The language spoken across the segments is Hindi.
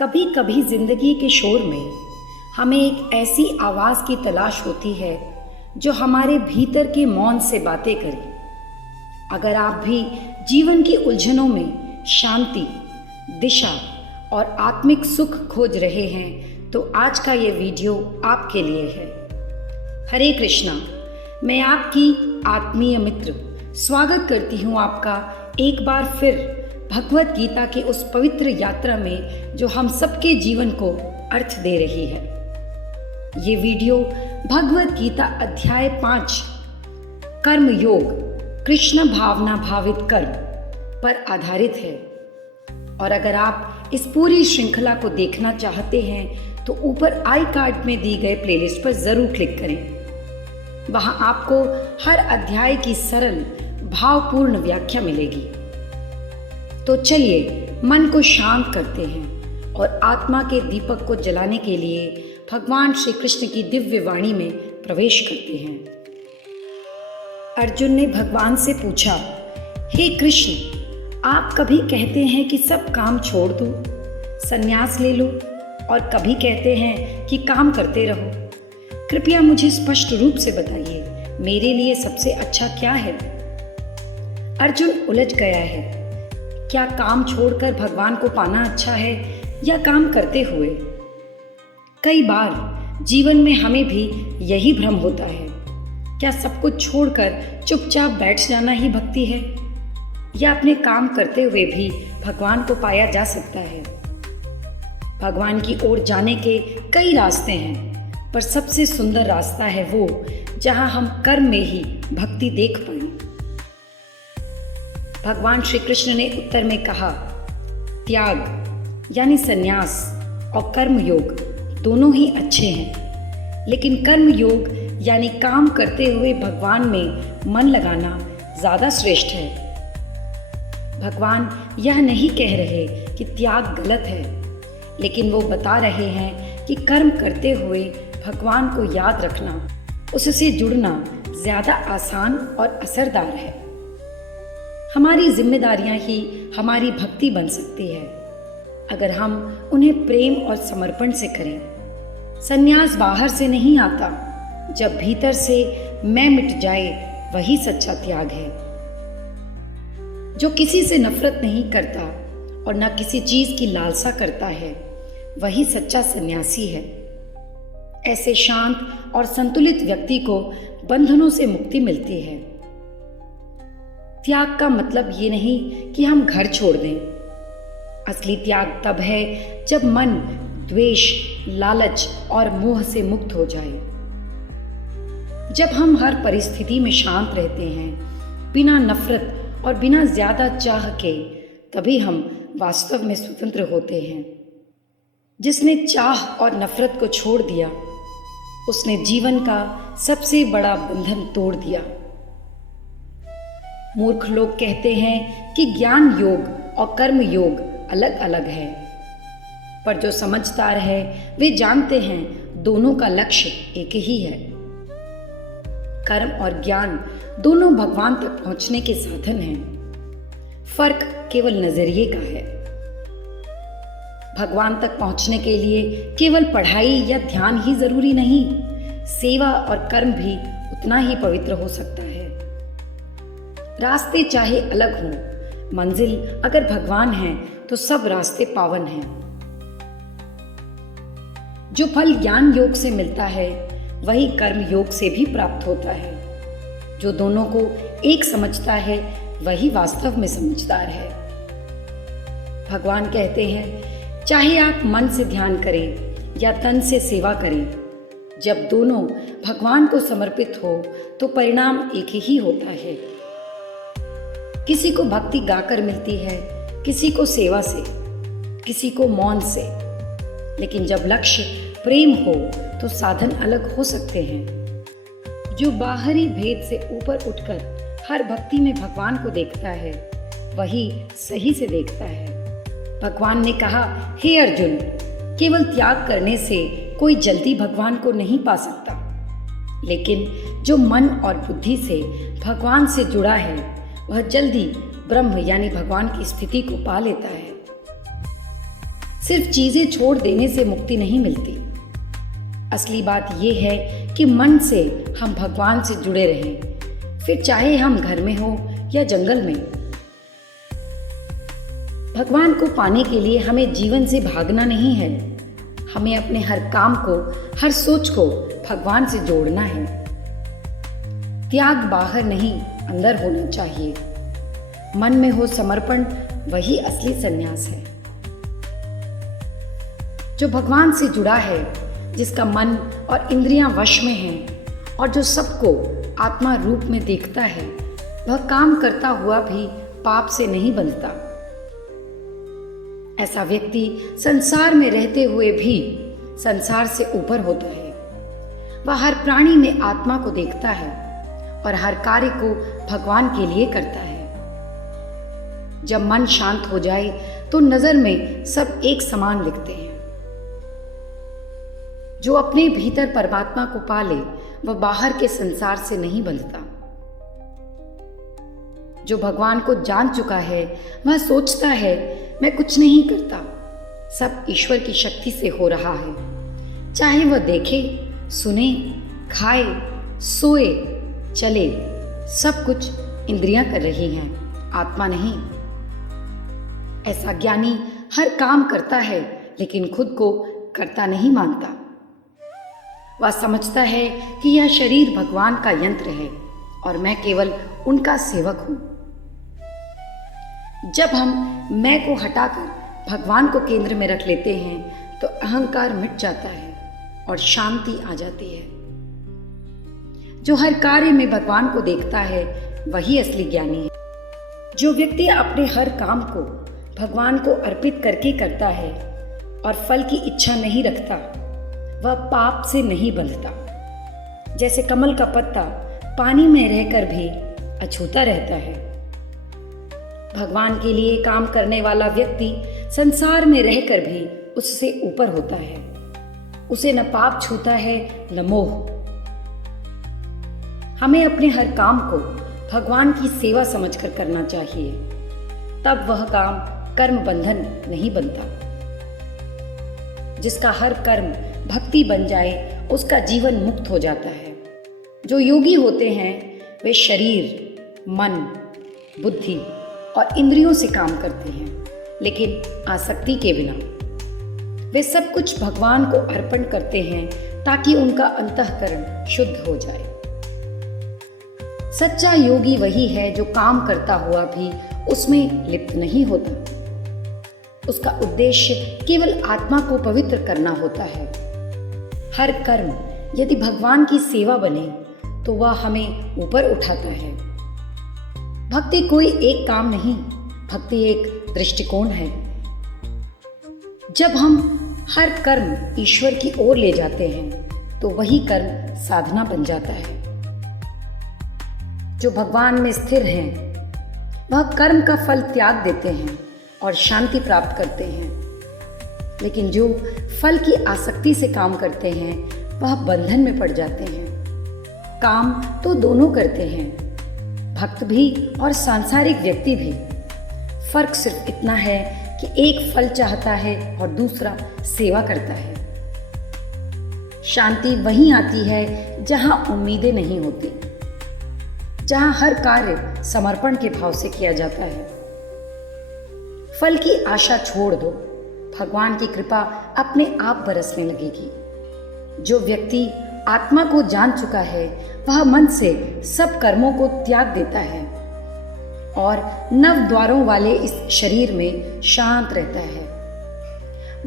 कभी कभी जिंदगी के शोर में हमें एक ऐसी आवाज़ की तलाश होती है जो हमारे भीतर के मौन से बातें करे। अगर आप भी जीवन की उलझनों में शांति, दिशा और आत्मिक सुख खोज रहे हैं तो आज का ये वीडियो आपके लिए है। हरे कृष्णा, मैं आपकी आत्मीय मित्र स्वागत करती हूँ आपका एक बार फिर भगवत गीता की उस पवित्र यात्रा में जो हम सबके जीवन को अर्थ दे रही है। ये वीडियो भगवत गीता अध्याय 5 कर्म योग, कृष्ण भावना भावित कर्म पर आधारित है। और अगर आप इस पूरी श्रृंखला को देखना चाहते हैं तो ऊपर आई कार्ड में दी गए प्लेलिस्ट पर जरूर क्लिक करें। वहां आपको हर अध्याय की सरल भावपूर्ण व्याख्या मिलेगी। तो चलिए मन को शांत करते हैं और आत्मा के दीपक को जलाने के लिए भगवान श्री कृष्ण की दिव्य वाणी में प्रवेश करते हैं। अर्जुन ने भगवान से पूछा, हे कृष्ण, आप कभी कहते हैं कि सब काम छोड़ दो, संन्यास ले लो, और कभी कहते हैं कि काम करते रहो। कृपया मुझे स्पष्ट रूप से बताइए, मेरे लिए सबसे अच्छा क्या है? अर्जुन उलझ गया है। क्या काम छोड़कर भगवान को पाना अच्छा है या काम करते हुए? कई बार जीवन में हमें भी यही भ्रम होता है। क्या सब कुछ छोड़कर चुपचाप बैठ जाना ही भक्ति है, या अपने काम करते हुए भी भगवान को पाया जा सकता है? भगवान की ओर जाने के कई रास्ते हैं, पर सबसे सुंदर रास्ता है वो जहां हम कर्म में ही भक्ति देख पाए। भगवान श्री कृष्ण ने उत्तर में कहा, त्याग यानी संन्यास और कर्म योग दोनों ही अच्छे हैं, लेकिन कर्म योग यानी काम करते हुए भगवान में मन लगाना ज़्यादा श्रेष्ठ है। भगवान यह नहीं कह रहे कि त्याग गलत है, लेकिन वो बता रहे हैं कि कर्म करते हुए भगवान को याद रखना, उससे जुड़ना ज़्यादा आसान और असरदार है। हमारी जिम्मेदारियां ही हमारी भक्ति बन सकती है अगर हम उन्हें प्रेम और समर्पण से करें। संन्यास बाहर से नहीं आता, जब भीतर से मैं मिट जाए वही सच्चा त्याग है। जो किसी से नफरत नहीं करता और न किसी चीज की लालसा करता है वही सच्चा सन्यासी है। ऐसे शांत और संतुलित व्यक्ति को बंधनों से मुक्ति मिलती है। त्याग का मतलब ये नहीं कि हम घर छोड़ दें। असली त्याग तब है जब मन द्वेष, लालच और मोह से मुक्त हो जाए। जब हम हर परिस्थिति में शांत रहते हैं, बिना नफरत और बिना ज्यादा चाह के, तभी हम वास्तव में स्वतंत्र होते हैं। जिसने चाह और नफरत को छोड़ दिया, उसने जीवन का सबसे बड़ा बंधन तोड़ दिया। मूर्ख लोग कहते हैं कि ज्ञान योग और कर्म योग अलग अलग है, पर जो समझदार है वे जानते हैं दोनों का लक्ष्य एक ही है। कर्म और ज्ञान दोनों भगवान तक पहुंचने के साधन हैं। फर्क केवल नजरिए का है। भगवान तक पहुंचने के लिए केवल पढ़ाई या ध्यान ही जरूरी नहीं, सेवा और कर्म भी उतना ही पवित्र हो सकता है। रास्ते चाहे अलग हों, मंजिल अगर भगवान है तो सब रास्ते पावन हैं। जो फल ज्ञान योग से मिलता है वही कर्म योग से भी प्राप्त होता है। जो दोनों को एक समझता है वही वास्तव में समझदार है। भगवान कहते हैं, चाहे आप मन से ध्यान करें या तन से सेवा करें, जब दोनों भगवान को समर्पित हो तो परिणाम एक ही होता है। किसी को भक्ति गाकर मिलती है, किसी को सेवा से, किसी को मौन से, लेकिन जब लक्ष्य प्रेम हो तो साधन अलग हो सकते हैं। जो बाहरी भेद से ऊपर उठकर हर भक्ति में भगवान को देखता है वही सही से देखता है। भगवान ने कहा, हे अर्जुन, केवल त्याग करने से कोई जल्दी भगवान को नहीं पा सकता, लेकिन जो मन और बुद्धि से भगवान से जुड़ा है वह जल्दी ब्रह्म यानी भगवान की स्थिति को पा लेता है। सिर्फ चीजें छोड़ देने से मुक्ति नहीं मिलती। असली बात यह है कि मन से हम भगवान से जुड़े रहें, फिर चाहे हम घर में हो या जंगल में। भगवान को पाने के लिए हमें जीवन से भागना नहीं है, हमें अपने हर काम को, हर सोच को भगवान से जोड़ना है। त्याग बाहर नहीं, अंदर होना चाहिए। मन में हो समर्पण, वही असली संन्यास है। जो भगवान से जुड़ा है, जिसका मन और इंद्रियां वश में हैं और जो सबको आत्मा रूप में देखता है, वह काम करता हुआ भी पाप से नहीं बंधता। ऐसा व्यक्ति संसार में रहते हुए भी संसार से ऊपर होता है। वह हर प्राणी में आत्मा को देखता है और हर कार्य को भगवान के लिए करता है। जब मन शांत हो जाए तो नजर में सब एक समान दिखते हैं। जो अपने भीतर परमात्मा को पाले, वह बाहर के संसार से नहीं बंधता। जो भगवान को जान चुका है, वह सोचता है मैं कुछ नहीं करता, सब ईश्वर की शक्ति से हो रहा है। चाहे वह देखे, सुने, खाए, सोए, चले, सब कुछ इंद्रियां कर रही हैं, आत्मा नहीं। ऐसा ज्ञानी हर काम करता है लेकिन खुद को कर्ता नहीं मानता। वह समझता है कि यह शरीर भगवान का यंत्र है और मैं केवल उनका सेवक हूं। जब हम मैं को हटाकर भगवान को केंद्र में रख लेते हैं तो अहंकार मिट जाता है और शांति आ जाती है। जो हर कार्य में भगवान को देखता है, वही असली ज्ञानी है। जो व्यक्ति अपने हर काम को भगवान को अर्पित करके करता है और फल की इच्छा नहीं रखता, वह पाप से नहीं बंधता। जैसे कमल का पत्ता पानी में रहकर भी अछूता रहता है, भगवान के लिए काम करने वाला व्यक्ति संसार में रहकर भी उससे ऊपर होता है। उसे न पाप छूता है न मोह। हमें अपने हर काम को भगवान की सेवा समझकर करना चाहिए, तब वह काम कर्म बंधन नहीं बनता। जिसका हर कर्म भक्ति बन जाए, उसका जीवन मुक्त हो जाता है। जो योगी होते हैं, वे शरीर, मन, बुद्धि और इंद्रियों से काम करते हैं, लेकिन आसक्ति के बिना। वे सब कुछ भगवान को अर्पण करते हैं ताकि उनका अंतःकरण शुद्ध हो जाए। सच्चा योगी वही है जो काम करता हुआ भी उसमें लिप्त नहीं होता। उसका उद्देश्य केवल आत्मा को पवित्र करना होता है। हर कर्म यदि भगवान की सेवा बने तो वह हमें ऊपर उठाता है। भक्ति कोई एक काम नहीं, भक्ति एक दृष्टिकोण है। जब हम हर कर्म ईश्वर की ओर ले जाते हैं तो वही कर्म साधना बन जाता है। जो भगवान में स्थिर हैं, वह कर्म का फल त्याग देते हैं और शांति प्राप्त करते हैं। लेकिन जो फल की आसक्ति से काम करते हैं, वह बंधन में पड़ जाते हैं। काम तो दोनों करते हैं, भक्त भी और सांसारिक व्यक्ति भी। फर्क सिर्फ इतना है कि एक फल चाहता है और दूसरा सेवा करता है। शांति वहीं आती है जहां उम्मीदें नहीं होती, जहां हर कार्य समर्पण के भाव से किया जाता है। फल की आशा छोड़ दो, भगवान की कृपा अपने आप बरसने लगेगी। जो व्यक्ति आत्मा को जान चुका है, वह मन से सब कर्मों को त्याग देता है और नव द्वारों वाले इस शरीर में शांत रहता है।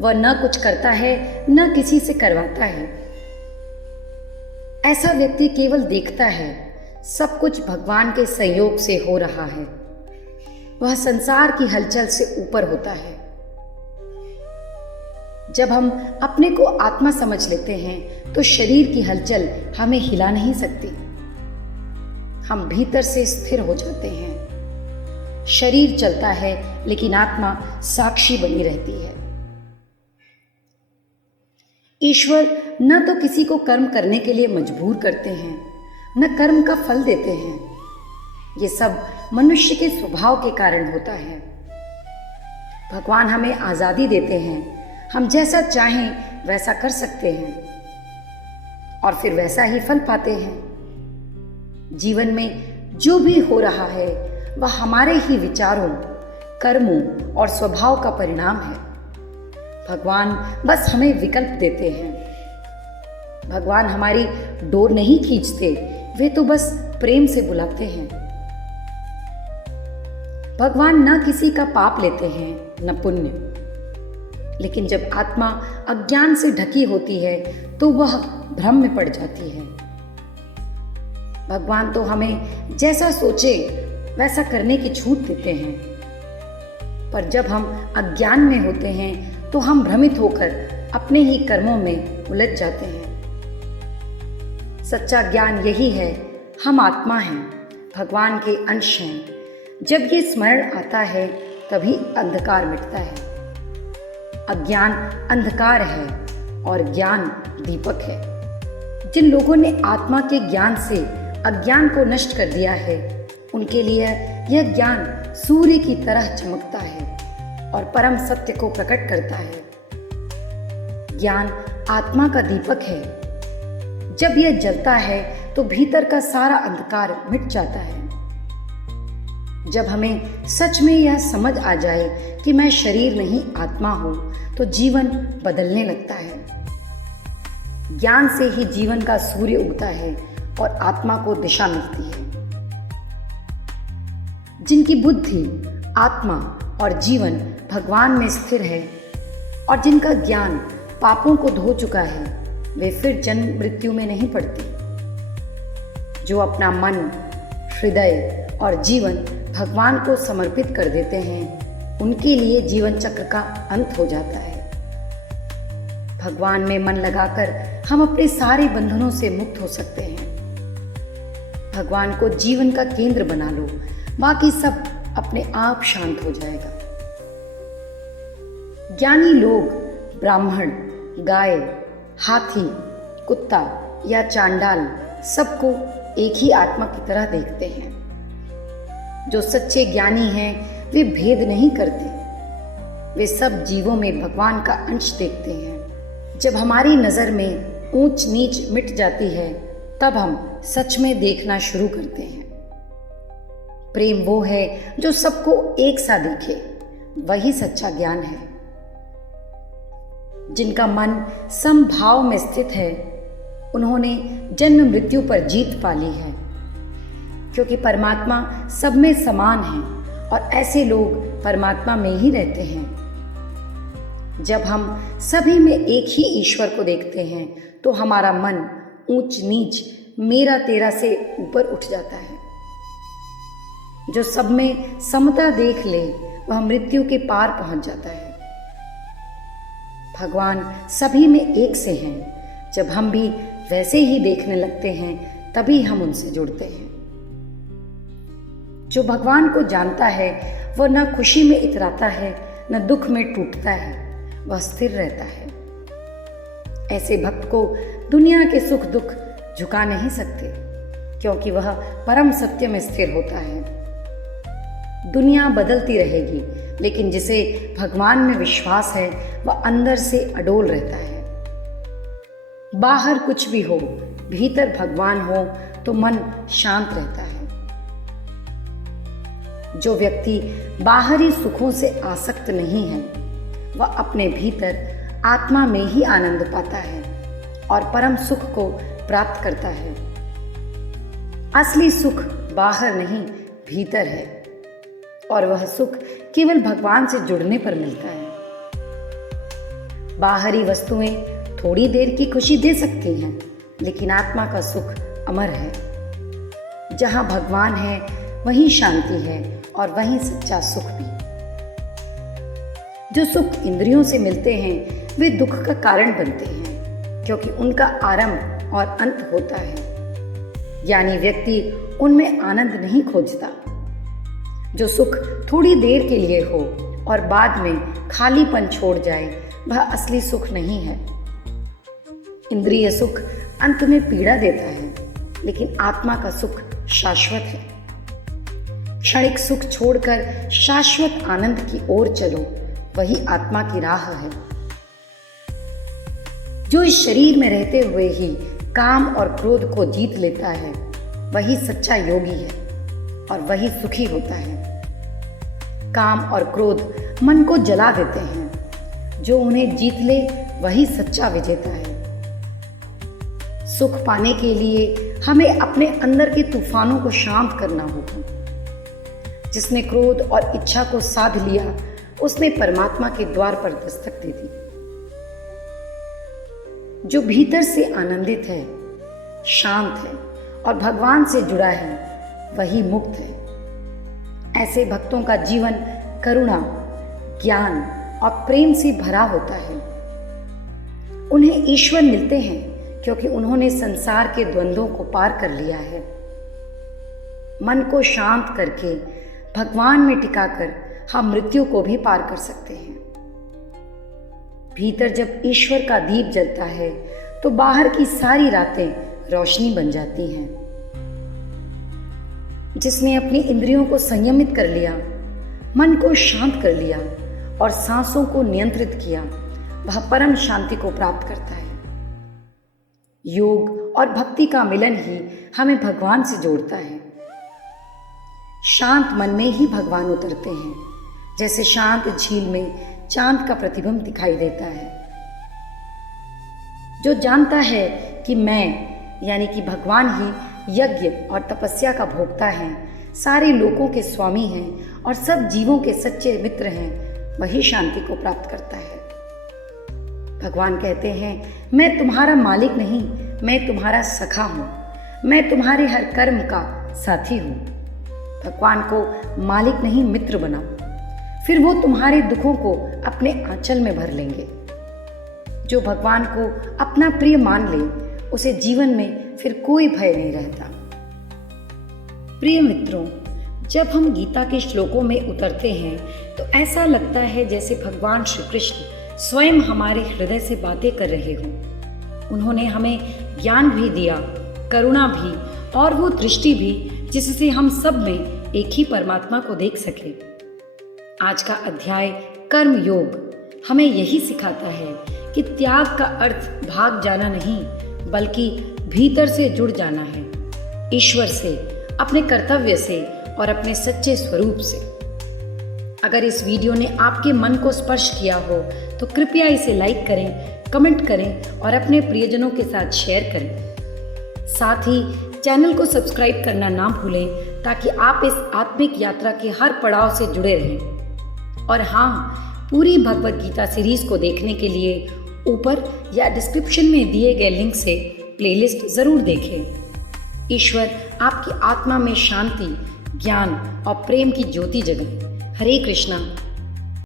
वह न कुछ करता है, न किसी से करवाता है। ऐसा व्यक्ति केवल देखता है, सब कुछ भगवान के संयोग से हो रहा है। वह संसार की हलचल से ऊपर होता है। जब हम अपने को आत्मा समझ लेते हैं तो शरीर की हलचल हमें हिला नहीं सकती। हम भीतर से स्थिर हो जाते हैं। शरीर चलता है लेकिन आत्मा साक्षी बनी रहती है। ईश्वर न तो किसी को कर्म करने के लिए मजबूर करते हैं, न कर्म का फल देते हैं। ये सब मनुष्य के स्वभाव के कारण होता है। भगवान हमें आजादी देते हैं, हम जैसा चाहें वैसा कर सकते हैं और फिर वैसा ही फल पाते हैं। जीवन में जो भी हो रहा है वह हमारे ही विचारों, कर्मों और स्वभाव का परिणाम है। भगवान बस हमें विकल्प देते हैं। भगवान हमारी डोर नहीं खींचते, वे तो बस प्रेम से बुलाते हैं। भगवान न किसी का पाप लेते हैं न पुण्य, लेकिन जब आत्मा अज्ञान से ढकी होती है तो वह भ्रम में पड़ जाती है। भगवान तो हमें जैसा सोचे वैसा करने की छूट देते हैं, पर जब हम अज्ञान में होते हैं तो हम भ्रमित होकर अपने ही कर्मों में उलझ जाते हैं। सच्चा ज्ञान यही है, हम आत्मा हैं, भगवान के अंश हैं। जब ये स्मरण आता है तभी अंधकार मिटता है। अज्ञान अंधकार है और ज्ञान दीपक है। जिन लोगों ने आत्मा के ज्ञान से अज्ञान को नष्ट कर दिया है, उनके लिए यह ज्ञान सूर्य की तरह चमकता है और परम सत्य को प्रकट करता है। ज्ञान आत्मा का दीपक है। जब यह जलता है तो भीतर का सारा अंधकार मिट जाता है। जब हमें सच में यह समझ आ जाए कि मैं शरीर नहीं आत्मा हूं, तो जीवन बदलने लगता है। ज्ञान से ही जीवन का सूर्य उगता है और आत्मा को दिशा मिलती है। जिनकी बुद्धि, आत्मा और जीवन भगवान में स्थिर है और जिनका ज्ञान पापों को धो चुका है, वे फिर जन्म मृत्यु में नहीं पड़ते। जो अपना मन, हृदय और जीवन भगवान को समर्पित कर देते हैं, उनके लिए जीवन चक्र का अंत हो जाता है। भगवान में मन लगाकर हम अपने सारे बंधनों से मुक्त हो सकते हैं। भगवान को जीवन का केंद्र बना लो, बाकी सब अपने आप शांत हो जाएगा। ज्ञानी लोग ब्राह्मण, गाय, हाथी, कुत्ता या चांडाल सबको एक ही आत्मा की तरह देखते हैं। जो सच्चे ज्ञानी हैं वे भेद नहीं करते। वे सब जीवों में भगवान का अंश देखते हैं। जब हमारी नज़र में ऊंच नीच मिट जाती है, तब हम सच में देखना शुरू करते हैं। प्रेम वो है जो सबको एक सा देखे, वही सच्चा ज्ञान है। जिनका मन समभाव में स्थित है, उन्होंने जन्म मृत्यु पर जीत पा ली है, क्योंकि परमात्मा सब में समान है और ऐसे लोग परमात्मा में ही रहते हैं। जब हम सभी में एक ही ईश्वर को देखते हैं, तो हमारा मन ऊंच नीच, मेरा तेरा से ऊपर उठ जाता है। जो सब में समता देख ले, वह मृत्यु के पार पहुंच जाता है। भगवान सभी में एक से हैं। जब हम भी वैसे ही देखने लगते हैं, तभी हम उनसे जुड़ते हैं। जो भगवान को जानता है, वह न खुशी में इतराता है, न दुख में टूटता है, वह स्थिर रहता है। ऐसे भक्त को दुनिया के सुख दुख झुका नहीं सकते, क्योंकि वह परम सत्य में स्थिर होता है। दुनिया बदलती रहेगी, लेकिन जिसे भगवान में विश्वास है, वह अंदर से अडोल रहता है। बाहर कुछ भी हो, भीतर भगवान हो तो मन शांत रहता है। जो व्यक्ति बाहरी सुखों से आसक्त नहीं है, वह अपने भीतर आत्मा में ही आनंद पाता है और परम सुख को प्राप्त करता है। असली सुख बाहर नहीं, भीतर है, और वह सुख केवल भगवान से जुड़ने पर मिलता है। बाहरी वस्तुएं थोड़ी देर की खुशी दे सकती हैं, लेकिन आत्मा का सुख अमर है। जहां भगवान है, वहीं शांति है और वहीं सच्चा सुख भी। जो सुख इंद्रियों से मिलते हैं, वे दुख का कारण बनते हैं, क्योंकि उनका आरंभ और अंत होता है। यानी व्यक्ति उनमें आनंद नहीं खोजता। जो सुख थोड़ी देर के लिए हो और बाद में खालीपन छोड़ जाए, वह असली सुख नहीं है। इंद्रिय सुख अंत में पीड़ा देता है, लेकिन आत्मा का सुख शाश्वत है। क्षणिक सुख छोड़कर शाश्वत आनंद की ओर चलो, वही आत्मा की राह है। जो इस शरीर में रहते हुए ही काम और क्रोध को जीत लेता है वही सच्चा योगी है और वही सुखी होता है। काम और क्रोध मन को जला देते हैं, जो उन्हें जीत ले वही सच्चा विजेता है। सुख पाने के लिए हमें अपने अंदर के तूफानों को शांत करना होगा। जिसने क्रोध और इच्छा को साध लिया उसने परमात्मा के द्वार पर दस्तक दे दी। जो भीतर से आनंदित है, शांत है और भगवान से जुड़ा है वही मुक्त है। ऐसे भक्तों का जीवन करुणा, ज्ञान और प्रेम से भरा होता है। उन्हें ईश्वर मिलते हैं क्योंकि उन्होंने संसार के द्वंद्वों को पार कर लिया है। मन को शांत करके भगवान में टिकाकर हम मृत्यु को भी पार कर सकते हैं। भीतर जब ईश्वर का दीप जलता है तो बाहर की सारी रातें रोशनी बन जाती हैं। जिसने अपनी इंद्रियों को संयमित कर लिया, मन को शांत कर लिया और सांसों को नियंत्रित किया, वह परम शांति को प्राप्त करता है। योग और भक्ति का मिलन ही हमें भगवान से जोड़ता है। शांत मन में ही भगवान उतरते हैं, जैसे शांत झील में चांद का प्रतिबिंब दिखाई देता है। जो जानता है कि मैं यानी कि भगवान ही यज्ञ और तपस्या का भोक्ता है, सारे लोकों के स्वामी हैं और सब जीवों के सच्चे मित्र हैं, वही शांति को प्राप्त करता है। भगवान कहते हैं, मैं तुम्हारा मालिक नहीं, मैं तुम्हारा सखा हूं, मैं तुम्हारे हर कर्म का साथी हूं। भगवान को मालिक नहीं मित्र बनाओ, फिर वो तुम्हारे दुखों को अपने आंचल में भर लेंगे। जो भगवान को अपना प्रिय मान ले उसे जीवन में फिर कोई भय नहीं रहता। प्रिय मित्रों, जब हम गीता के श्लोकों में उतरते हैं तो ऐसा लगता है जैसे भगवान श्री कृष्ण स्वयं हमारे हृदय से बातें कर रहे हों। उन्होंने हमें ज्ञान भी दिया, करुणा भी और वो दृष्टि भी जिससे हम सब में एक ही परमात्मा को देख सके। आज का अध्याय कर्म योग हमें यही सिखाता है कि त्याग का अर्थ भाग जाना नहीं, बल्कि भीतर से जुड़ जाना है, ईश्वर से, अपने कर्तव्य से और अपने सच्चे स्वरूप से। अगर इस वीडियो ने आपके मन को स्पर्श किया हो तो कृपया इसे लाइक करें, कमेंट करें और अपने प्रियजनों के साथ शेयर करें। साथ ही चैनल को सब्सक्राइब करना ना भूलें ताकि आप इस आत्मिक यात्रा के हर पड़ाव से जुड़े रहें। और हाँ, पूरी भगवद गीता सीरीज को देखने के लिए ऊपर या डिस्क्रिप्शन में दिए गए लिंक से प्लेलिस्ट जरूर देखें। ईश्वर आपकी आत्मा में शांति, ज्ञान और प्रेम की ज्योति जगाए। हरे कृष्णा।